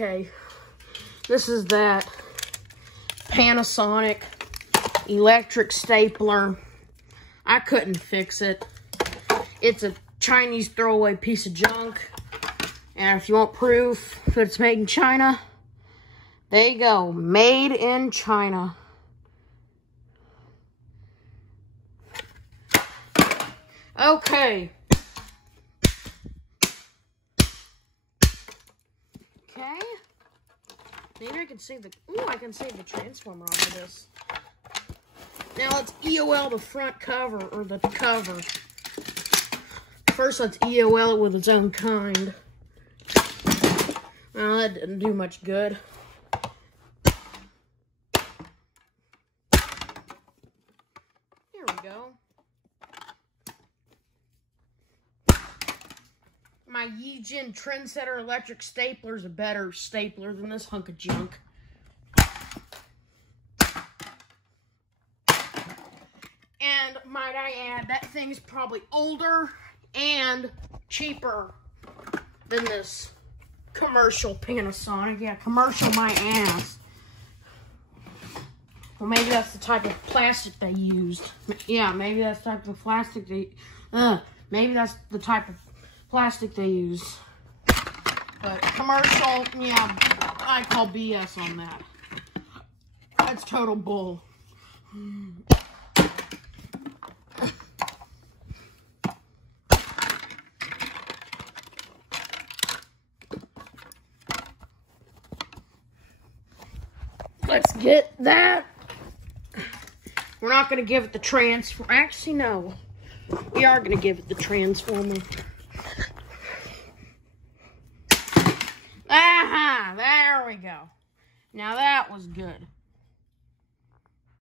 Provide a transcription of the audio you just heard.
Okay, this is that Panasonic electric stapler. I couldn't fix it. It's a Chinese throwaway piece of junk. And if you want proof that it's made in China, there you go. Made in China. Okay. Okay. Maybe I can save the... Ooh, I can save the transformer onto this. Now let's EOL the front cover, or the cover. First, let's EOL it with its own kind. Well, that didn't do much good. There we go. My Yijin Trendsetter electric stapler is a better stapler than this hunk of junk. And might I add, that thing's probably older and cheaper than this commercial Panasonic. Yeah, commercial my ass. Well, maybe that's the type of plastic they used. Yeah, maybe that's the type of plastic they... maybe that's the type of plastic they use. But commercial, yeah, I call BS on that. That's total bull. Let's get that. We're not going to give it the transformer. Actually, no. We are going to give it the transformer. Aha! There we go. Now that was good.